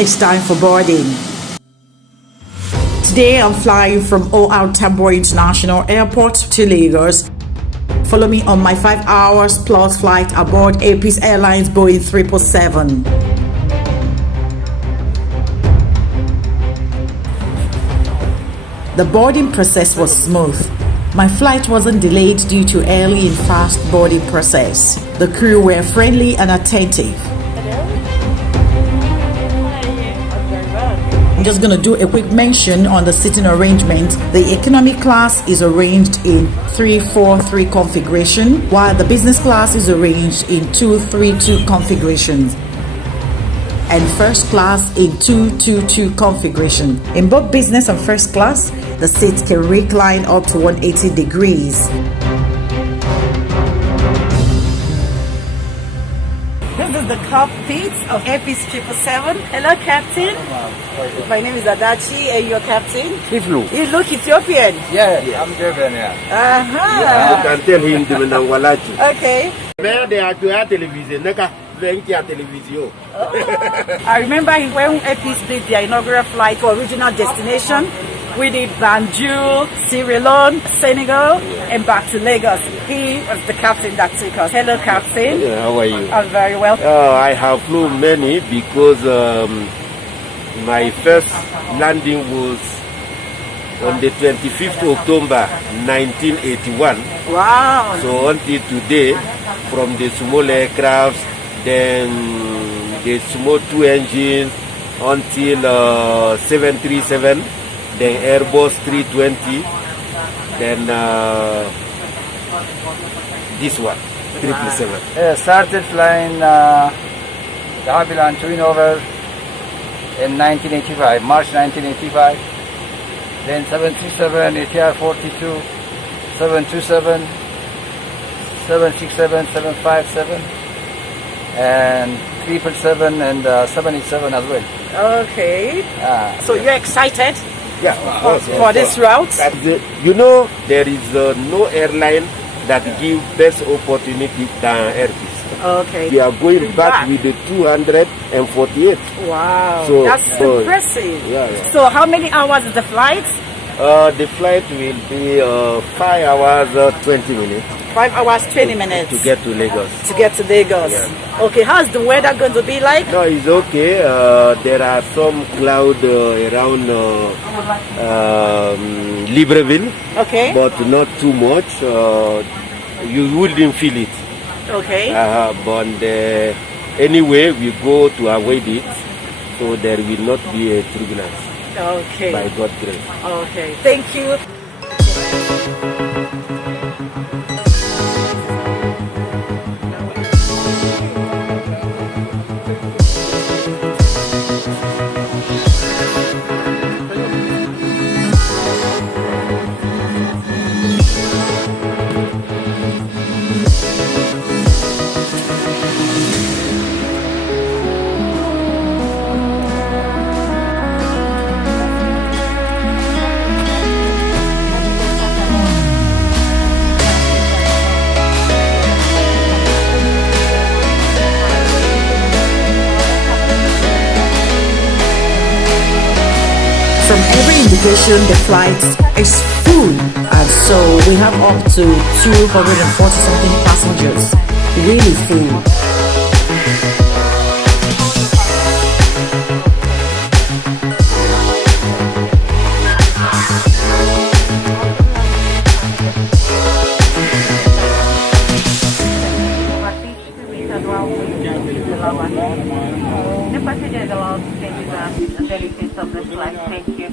It's time for boarding. Today I'm flying from OR Tambo International Airport to Lagos. Follow me on my 5 hours plus flight aboard Apis Airlines Boeing 777. The boarding process was smooth. My flight wasn't delayed due to early and fast boarding process. The crew were friendly and attentive. I'm just going to do a quick mention on the seating arrangement. The economy class is arranged in 3-4-3 configuration, while the business class is arranged in 2-3-2 configurations, and first class in 2-2-2 configuration. In both business and first class, the seats can recline up to 180 degrees. This is the cockpit of Apis 777. Hello, Captain. My name is Adachi, and you're Captain? Tiflu. You look Ethiopian. Yeah, I'm Ethiopian, yeah. Uh-huh. You can tell him the Walachi. Okay. Where they are to television, television. I remember when Apis did their inaugural flight for original destination. We did Banjul, Sierra Leone, Senegal, and back to Lagos. He was the captain that took us. Hello, Captain. Yeah, how are you? I'm very well. I have flew many because my first landing was on the 25th October 1981. Wow. So until today, from the small aircrafts, then the small 2 engines, until 737, then Airbus 320, then this one, 777. Started flying the Havilland Twin Over in 1985, March 1985. Then 737, ATR 42, 727, 767, 757, and 777 and 787 as well. Okay. So you're excited? Yeah, of course, for this route? You know, there is no airline that gives best opportunity than Airbus. Okay. We are going back with the 248. Wow, so, that's impressive. Yeah. So how many hours is the flight? The flight will be 5 hours 20 minutes. 5 hours 20 minutes. To get to Lagos. To get to Lagos. Yeah. Okay, how's the weather going to be like? No, it's okay. There are some clouds around Libreville. Okay. But not too much. You wouldn't feel it. Okay. But anyway, we go to avoid it, so there will not be a turbulence. Okay. By God's grace. Okay. Thank you. From every indication, the flight is full, and so we have up to 240 something passengers. Really full. The passengers allowed to stay with us at the recess of the flight. Thank you.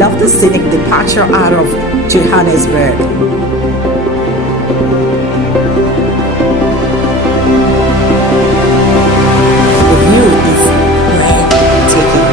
love the scenic departure out of Johannesburg. The view is breathtaking.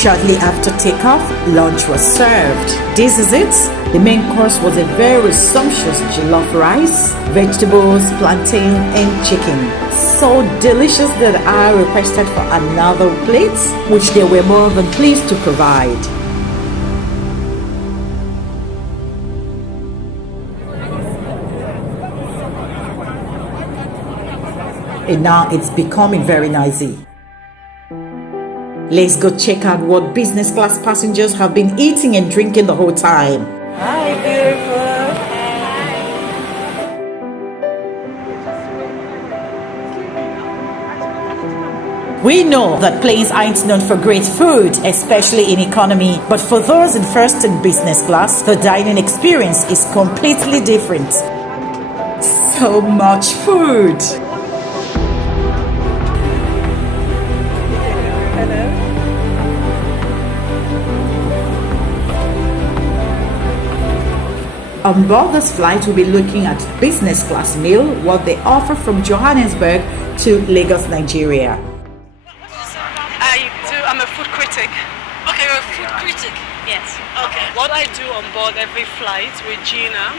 Shortly after takeoff, lunch was served. This is it. The main course was a very sumptuous jollof rice, vegetables, plantain, and chicken. So delicious that I requested for another plate, which they were more than pleased to provide. And now it's becoming very noisy. Let's go check out what business class passengers have been eating and drinking the whole time. Hi, beautiful. We know that planes aren't known for great food, especially in economy, but for those in first and business class, the dining experience is completely different. So much food. On board this flight, we'll be looking at business class meal, what they offer from Johannesburg to Lagos, Nigeria. I'm a food critic. Okay, you're a food critic. Yes. Okay. What I do on board every flight with Gina,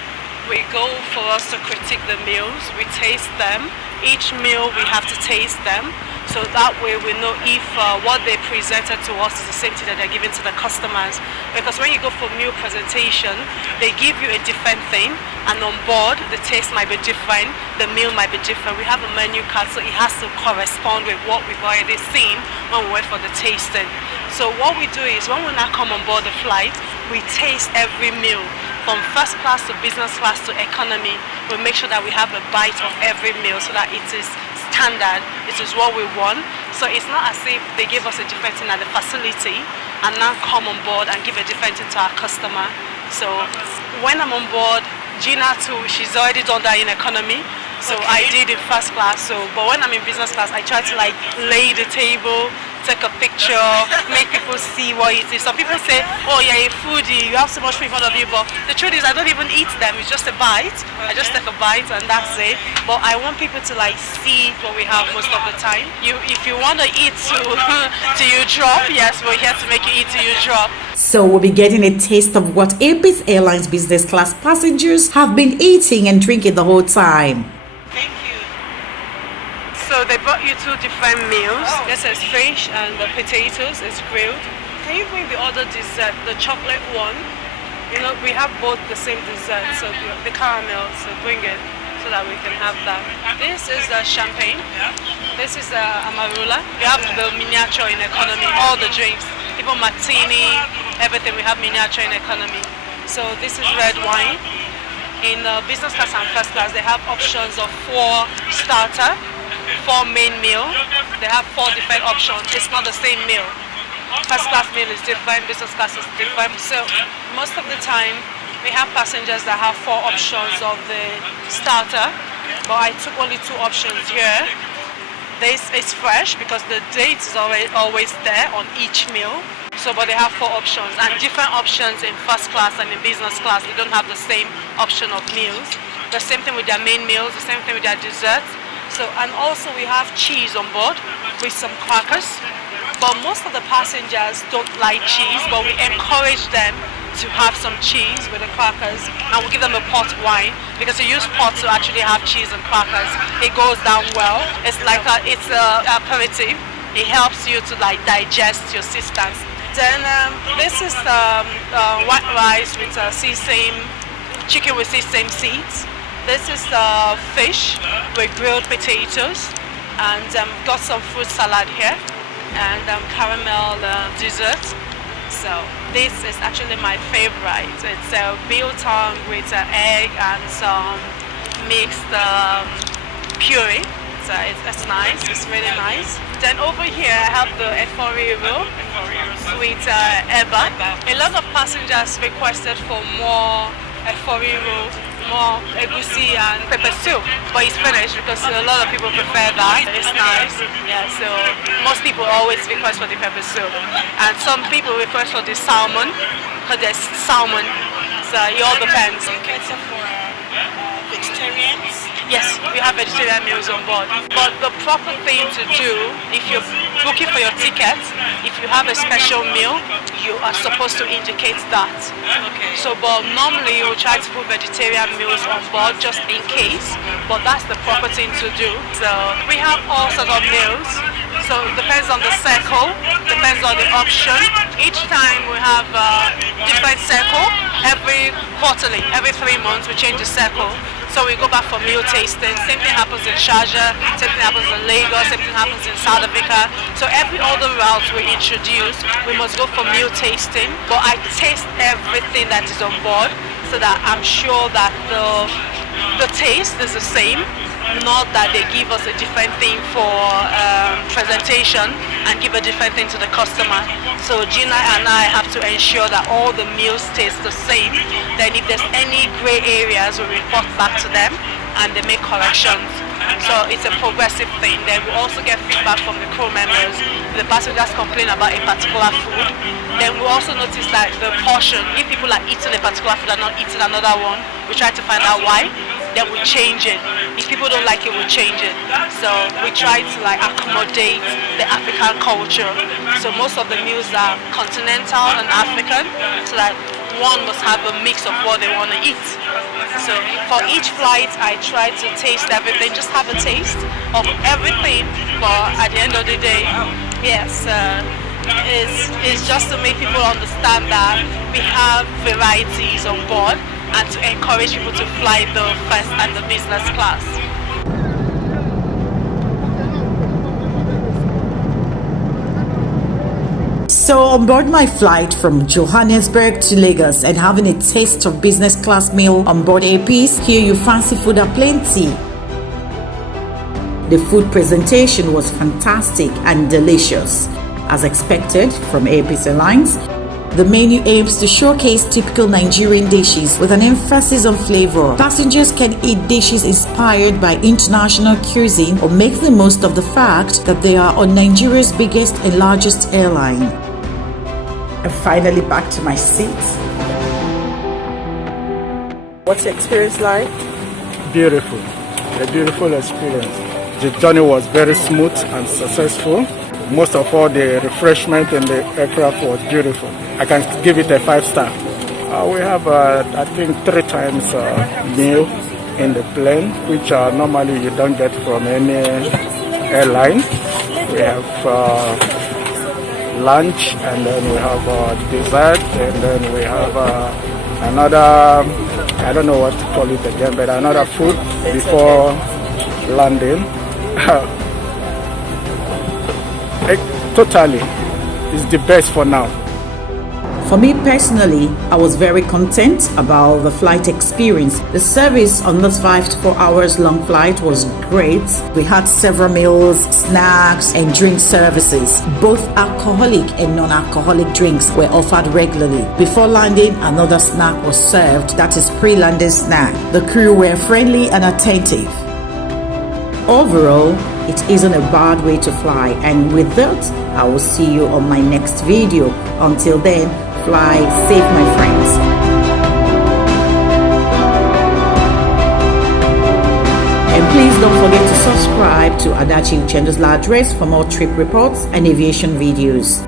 we go for us to critique the meals, we taste them. Each meal we have to taste them. So that way we know if what they presented to us is the same thing that they're giving to the customers. Because when you go for meal presentation, they give you a different thing, and on board the taste might be different, the meal might be different. We have a menu card, so it has to correspond with what we've already seen when we went for the tasting. So what we do is when we now come on board the flight, we taste every meal from first class to business class to economy. We make sure that we have a bite of every meal so that it is standard, it is what we want. So it's not as if they give us a different thing at the facility and now come on board and give a different thing to our customer. So when I'm on board, Gina too, she's already done that in economy. So I did in first class. So but when I'm in business class, I try to like lay the table, take a picture, make people see what it is. Some people say, oh yeah, you're a foodie, you have so much food in front of you, but the truth is I don't even eat them, it's just a bite. I just take a bite and that's it. But I want people to like see what we have most of the time. If you want to eat till you drop, yes, we're here to make you eat till you drop. So we'll be getting a taste of what Apis Airlines business class passengers have been eating and drinking the whole time. Thank you. So they brought you two different meals. This is fish and the potatoes is grilled. Can you bring the other dessert, the chocolate one? You know, we have both the same dessert, so the caramel, so bring it so that we can have that. This is the champagne. This is the amarula. We have the miniature in economy, all the drinks, even martini, everything. We have miniature in economy. So this is red wine. In business class and first class, they have options of 4 starter, 4 main meal. They have 4 different options. It's not the same meal. First class meal is different, business class is different. So most of the time, we have passengers that have 4 options of the starter, but I took only 2 options here. This is fresh because the date is always there on each meal. So, but they have 4 options and different options in first class and in business class. They don't have the same option of meals. The same thing with their main meals, the same thing with their desserts. So, and also we have cheese on board with some crackers. But most of the passengers don't like cheese, but we encourage them to have some cheese with the crackers, and we give them a pot wine because you use pot to actually have cheese and crackers. It goes down well. It's like it's a aperitif. It helps you to like digest your systems. Then this is white rice with sesame, chicken with sesame seeds. This is fish with grilled potatoes. and got some fruit salad here, and caramel dessert. So this is actually my favorite. It's biltong with egg and some mixed puree. So it's nice, it's really nice. Then over here I have the efori roll with eba. A lot of passengers requested for more efori roll, more egusi and pepper soup, but it's finished because a lot of people prefer that. It's nice. Yeah, so most people always request for the pepper soup, and some people request for the salmon because there's salmon. So it all depends. Vegetarians? Yes, we have vegetarian meals on board. But the proper thing to do, if you're booking for your ticket, if you have a special meal, you are supposed to indicate that. Okay. So, but normally we try to put vegetarian meals on board just in case, but that's the proper thing to do. So we have all sorts of meals. So it depends on the circle, depends on the option. Each time we have different circle. Every quarterly, every 3 months we change the circle. So we go back for meal tasting. Same thing happens in Sharjah, same thing happens in Lagos, same thing happens in South Africa. So every other route we introduce, we must go for meal tasting. But I taste everything that is on board so that I'm sure that the taste is the same. Not that they give us a different thing for presentation and give a different thing to the customer. So Gina and I have to ensure that all the meals taste the same. Then if there's any gray areas, we report back to them and they make corrections. So it's a progressive thing. Then we also get feedback from the crew members. The passengers complain about a particular food. Then we also notice that the portion, if people are eating a particular food and not eating another one, we try to find out why. Then we change it. If people don't like it, we change it. So we try to accommodate the African culture. So most of the meals are continental and African, so that one must have a mix of what they want to eat. So for each flight, I try to taste everything, just have a taste of everything. But at the end of the day, yes, it's just to make people understand that we have varieties on board, and to encourage people to fly the first and the business class. So on board my flight from Johannesburg to Lagos and having a taste of business class meal on board APs, here you fancy food aplenty. The food presentation was fantastic and delicious. As expected from APs Airlines, the menu aims to showcase typical Nigerian dishes with an emphasis on flavor. Passengers can eat dishes inspired by international cuisine or make the most of the fact that they are on Nigeria's biggest and largest airline. And finally back to my seat. What's the experience like? Beautiful. A beautiful experience. The journey was very smooth and successful. Most of all, the refreshment in the aircraft was beautiful. I can give it a 5-star. We have, I think, 3 times meal in the plane, which normally you don't get from any airline. We have lunch, and then we have dessert, and then we have another, I don't know what to call it again, but another food before landing. Totally, it's the best for now. For me personally, I was very content about the flight experience. The service on this 5 to 4 hours long flight was great. We had several meals, snacks, and drink services. Both alcoholic and non-alcoholic drinks were offered regularly. Before landing, another snack was served, that is pre-landing snack. The crew were friendly and attentive. Overall, it isn't a bad way to fly, and with that, I will see you on my next video. Until then, fly safe, my friends. And please don't forget to subscribe to Adachi Uchendu's address for more trip reports and aviation videos.